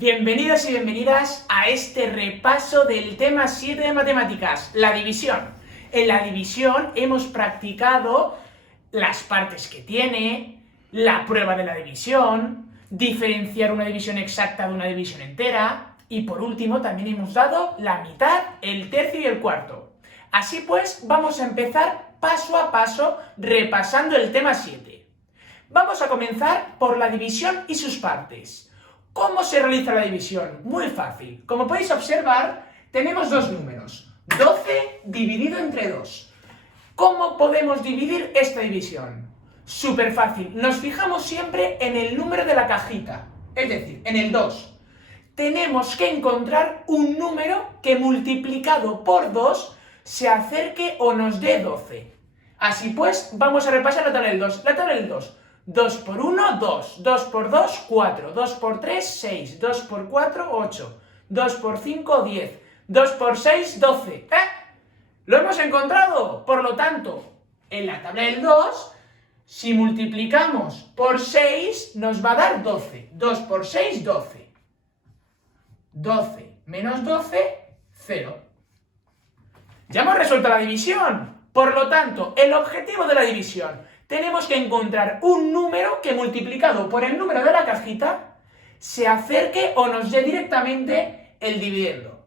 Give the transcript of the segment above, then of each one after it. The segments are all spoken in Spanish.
Bienvenidos y bienvenidas a este repaso del tema 7 de matemáticas, la división. En la división hemos practicado las partes que tiene, la prueba de la división, diferenciar una división exacta de una división entera y por último también hemos dado la mitad, el tercio y el cuarto. Así pues, vamos a empezar paso a paso repasando el tema 7. Vamos a comenzar por la división y sus partes. ¿Cómo se realiza la división? Muy fácil. Como podéis observar, tenemos dos números. 12 dividido entre 2. ¿Cómo podemos dividir esta división? Súper fácil. Nos fijamos siempre en el número de la cajita, es decir, en el 2. Tenemos que encontrar un número que multiplicado por 2 se acerque o nos dé 12. Así pues, vamos a repasar la tabla del 2. La tabla del 2. 2 por 1, 2. 2 por 2, 4. 2 por 3, 6. 2 por 4, 8. 2 por 5, 10. 2 por 6, 12. ¡Lo hemos encontrado! Por lo tanto, en la tabla del 2, si multiplicamos por 6, nos va a dar 12. 2 por 6, 12. 12 menos 12, 0. Ya hemos resuelto la división. Por lo tanto, el objetivo de la división, tenemos que encontrar un número que multiplicado por el número de la cajita se acerque o nos dé directamente el dividendo.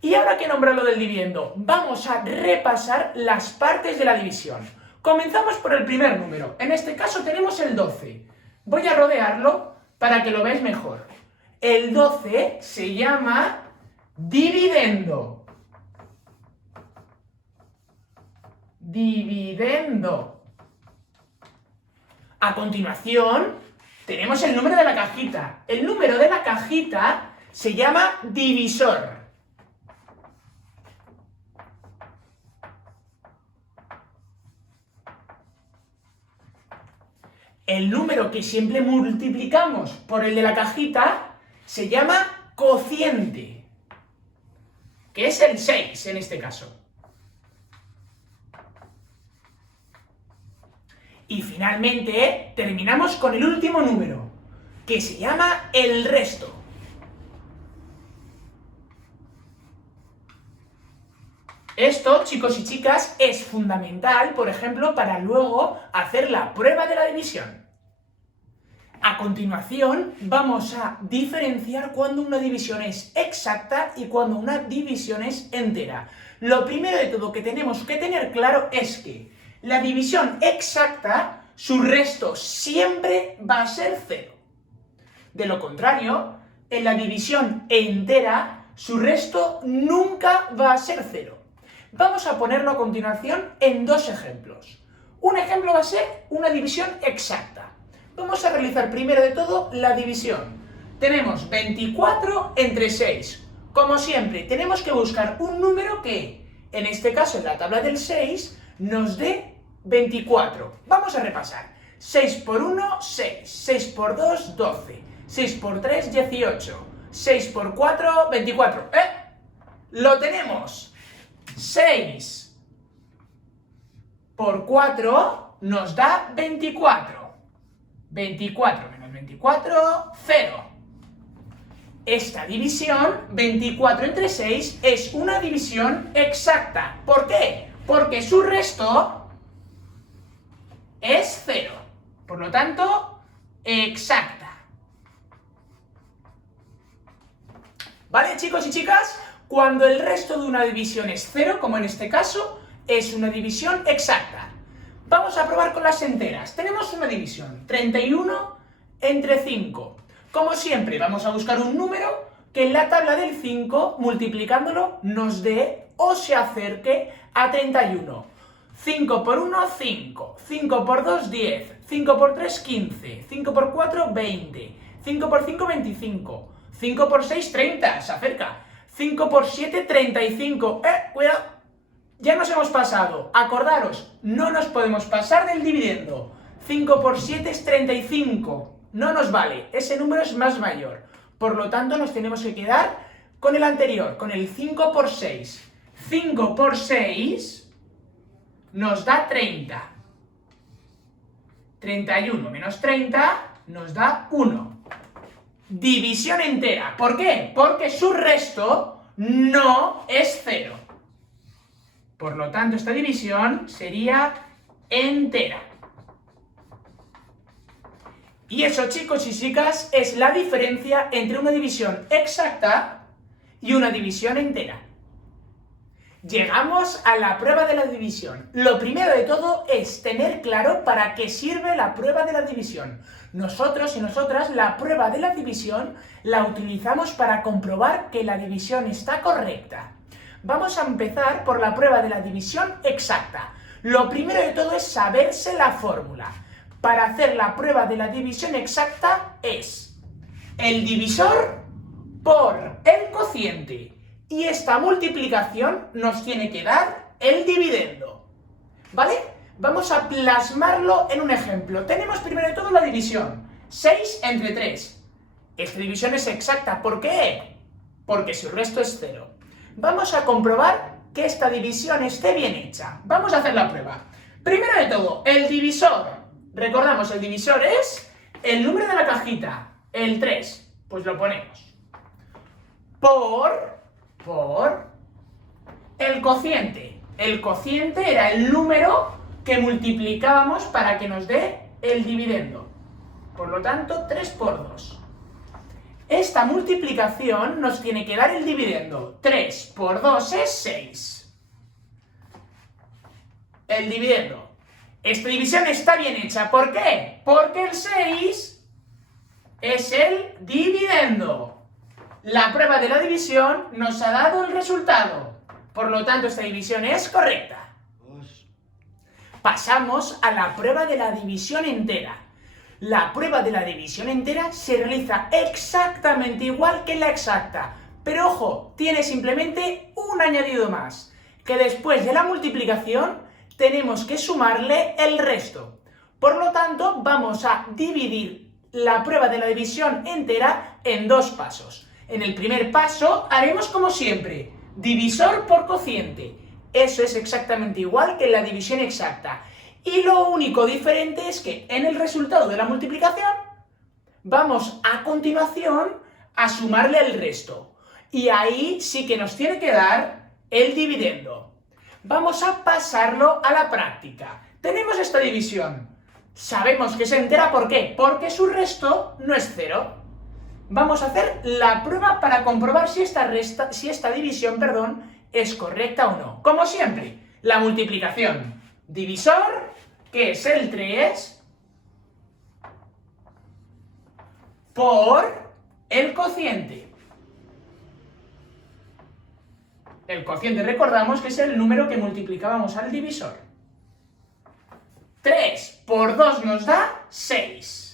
Y ahora que nombrar lo del dividendo, vamos a repasar las partes de la división. Comenzamos por el primer número. En este caso tenemos el 12. Voy a rodearlo para que lo veáis mejor. El 12 se llama dividendo. Dividendo. A continuación, tenemos el número de la cajita. El número de la cajita se llama divisor. El número que siempre multiplicamos por el de la cajita se llama cociente, que es el 6 en este caso. Y finalmente terminamos con el último número, que se llama el resto. Esto, chicos y chicas, es fundamental, por ejemplo, para luego hacer la prueba de la división. A continuación, vamos a diferenciar cuando una división es exacta y cuando una división es entera. Lo primero de todo que tenemos que tener claro es que la división exacta, su resto siempre va a ser 0. De lo contrario, en la división entera, su resto nunca va a ser 0. Vamos a ponerlo a continuación en dos ejemplos. Un ejemplo va a ser una división exacta. Vamos a realizar primero de todo la división. Tenemos 24 entre 6. Como siempre, tenemos que buscar un número que, en este caso en la tabla del 6, nos dé 24. Vamos a repasar. 6 por 1, 6. 6 por 2, 12. 6 por 3, 18. 6 por 4, 24. ¡Lo tenemos! 6 por 4 nos da 24. 24 menos 24, 0. Esta división, 24 entre 6, es una división exacta. ¿Por qué? Porque su resto es 0. Por lo tanto, exacta. ¿Vale, chicos y chicas? Cuando el resto de una división es 0, como en este caso, es una división exacta. Vamos a probar con las enteras. Tenemos una división, 31 entre 5. Como siempre, vamos a buscar un número que en la tabla del 5, multiplicándolo, nos dé o se acerque a 31. 5 por 1, 5. 5 por 2, 10. 5 por 3, 15. 5 por 4, 20. 5 por 5, 25. 5 por 6, 30. Se acerca. 5 por 7, 35. Cuidado. Ya nos hemos pasado. Acordaros, no nos podemos pasar del dividendo. 5 por 7 es 35. No nos vale. Ese número es más mayor. Por lo tanto, nos tenemos que quedar con el anterior, con el 5 por 6. 5 por 6 nos da 30. 31 menos 30 nos da 1. división entera. ¿Por qué? Porque su resto no es 0. Por lo tanto, esta división sería entera. Y eso, chicos y chicas, es la diferencia entre una división exacta y una división entera. Llegamos a la prueba de la división. Lo primero de todo es tener claro para qué sirve la prueba de la división. Nosotros y nosotras la prueba de la división la utilizamos para comprobar que la división está correcta. Vamos a empezar por la prueba de la división exacta. Lo primero de todo es saberse la fórmula. Para hacer la prueba de la división exacta es el divisor por el cociente. Y esta multiplicación nos tiene que dar el dividendo, ¿vale? Vamos a plasmarlo en un ejemplo. Tenemos primero de todo la división, 6 entre 3. Esta división es exacta, ¿por qué? Porque su resto es 0. Vamos a comprobar que esta división esté bien hecha. Vamos a hacer la prueba. Primero de todo, el divisor. Recordamos, el divisor es el número de la cajita, el 3. Pues lo ponemos. Por el cociente. El cociente era el número que multiplicábamos para que nos dé el dividendo. Por lo tanto, 3 por 2. Esta multiplicación nos tiene que dar el dividendo. 3 por 2 es 6. El dividendo. Esta división está bien hecha. ¿Por qué? Porque el 6 es el dividendo. La prueba de la división nos ha dado el resultado. Por lo tanto, esta división es correcta. Pasamos a la prueba de la división entera. La prueba de la división entera se realiza exactamente igual que la exacta. Pero ojo, tiene simplemente un añadido más. Que después de la multiplicación tenemos que sumarle el resto. Por lo tanto, vamos a dividir la prueba de la división entera en 2 pasos. En el primer paso haremos como siempre, divisor por cociente. Eso es exactamente igual que en la división exacta. Y lo único diferente es que en el resultado de la multiplicación vamos a continuación a sumarle el resto. Y ahí sí que nos tiene que dar el dividendo. Vamos a pasarlo a la práctica. Tenemos esta división. Sabemos que es entera, ¿por qué? Porque su resto no es 0. Vamos a hacer la prueba para comprobar si esta división, es correcta o no. Como siempre, la multiplicación. Divisor, que es el 3, por el cociente. El cociente, recordamos que es el número que multiplicábamos al divisor. 3 por 2 nos da 6.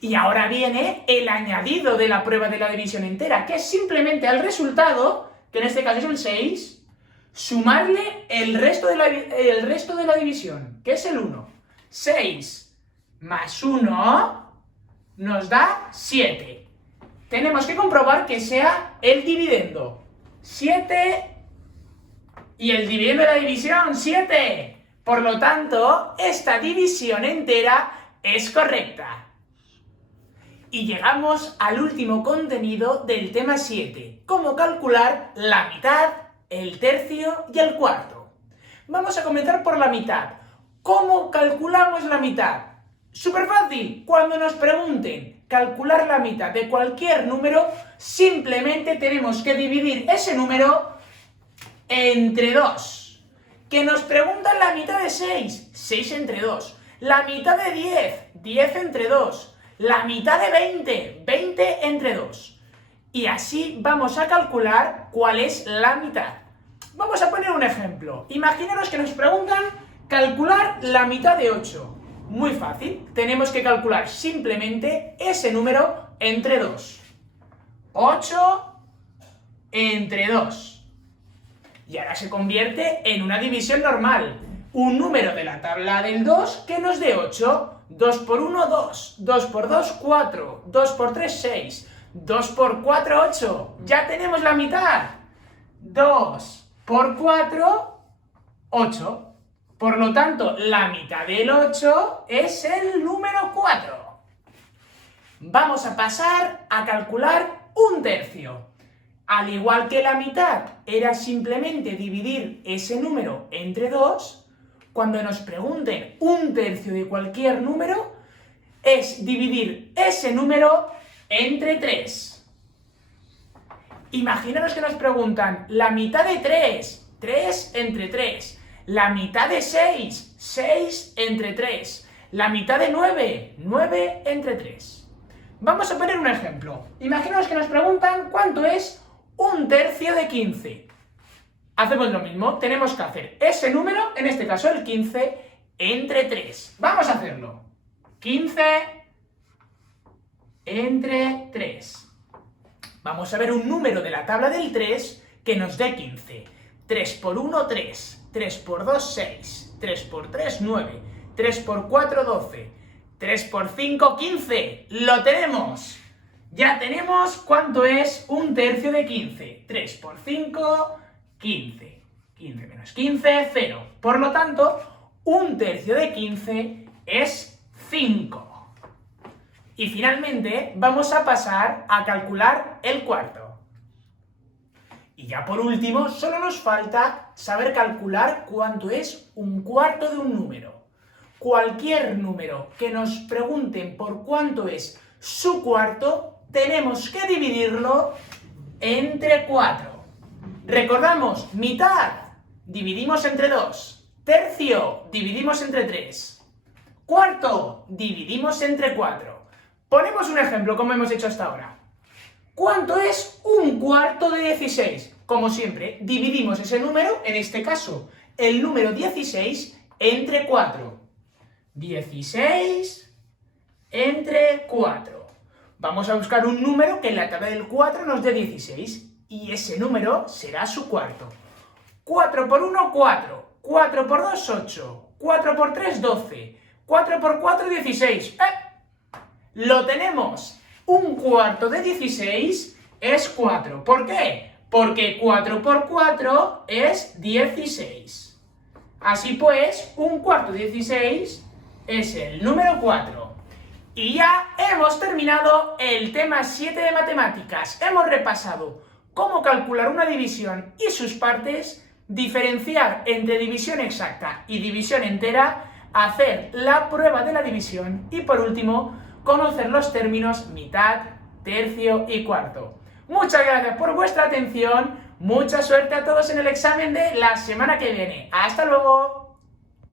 Y ahora viene el añadido de la prueba de la división entera, que es simplemente al resultado, que en este caso es el 6, sumarle el resto de la división, que es el 1. 6 más 1 nos da 7. Tenemos que comprobar que sea el dividendo. 7 y el dividendo de la división, 7. Por lo tanto, esta división entera es correcta. Y llegamos al último contenido del tema 7, cómo calcular la mitad, el tercio y el cuarto. Vamos a comenzar por la mitad. ¿Cómo calculamos la mitad? Súper fácil. Cuando nos pregunten calcular la mitad de cualquier número, simplemente tenemos que dividir ese número entre 2. Que nos preguntan la mitad de 6, 6 entre 2. La mitad de 10, 10 entre 2. La mitad de 20, 20 entre 2. Y así vamos a calcular cuál es la mitad. Vamos a poner un ejemplo. Imaginaros que nos preguntan calcular la mitad de 8. Muy fácil. Tenemos que calcular simplemente ese número entre 2. 8 entre 2. Y ahora se convierte en una división normal. Un número de la tabla del 2 que nos dé 8. 2 por 1, 2. 2 por 2, 4. 2 por 3, 6. 2 por 4, 8. Ya tenemos la mitad. 2 por 4, 8. Por lo tanto, la mitad del 8 es el número 4. Vamos a pasar a calcular un tercio. Al igual que la mitad era simplemente dividir ese número entre 2, cuando nos pregunten un tercio de cualquier número, es dividir ese número entre 3. Imaginaros que nos preguntan la mitad de 3, 3 entre 3. La mitad de 6, 6 entre 3. La mitad de 9, 9 entre 3. Vamos a poner un ejemplo. Imaginaos que nos preguntan cuánto es un tercio de 15. Hacemos lo mismo, tenemos que hacer ese número, en este caso el 15, entre 3. Vamos a hacerlo. 15 entre 3. Vamos a ver un número de la tabla del 3 que nos dé 15. 3 por 1, 3. 3 por 2, 6. 3 por 3, 9. 3 por 4, 12. 3 por 5, 15. ¡Lo tenemos! Ya tenemos cuánto es un tercio de 15. 3 por 5, 15. 15 menos 15, 0. Por lo tanto, un tercio de 15 es 5. Y finalmente vamos a pasar a calcular el cuarto. Y ya por último, solo nos falta saber calcular cuánto es un cuarto de un número. Cualquier número que nos pregunten por cuánto es su cuarto, tenemos que dividirlo entre 4. Recordamos, mitad, dividimos entre 2. Tercio, dividimos entre 3. Cuarto, dividimos entre 4. Ponemos un ejemplo, como hemos hecho hasta ahora. ¿Cuánto es un cuarto de 16? Como siempre, dividimos ese número, en este caso, el número 16, entre 4. 16 entre 4. Vamos a buscar un número que en la tabla del 4 nos dé 16. Y ese número será su cuarto. 4 por 1, 4. 4 por 2, 8. 4 por 3, 12. 4 por 4, 16. ¡Lo tenemos! Un cuarto de 16 es 4. ¿Por qué? Porque 4 por 4 es 16. Así pues, un cuarto de 16 es el número 4. Y ya hemos terminado el tema 7 de matemáticas. Hemos repasado cómo calcular una división y sus partes, diferenciar entre división exacta y división entera, hacer la prueba de la división y por último, conocer los términos mitad, tercio y cuarto. Muchas gracias por vuestra atención, mucha suerte a todos en el examen de la semana que viene. ¡Hasta luego!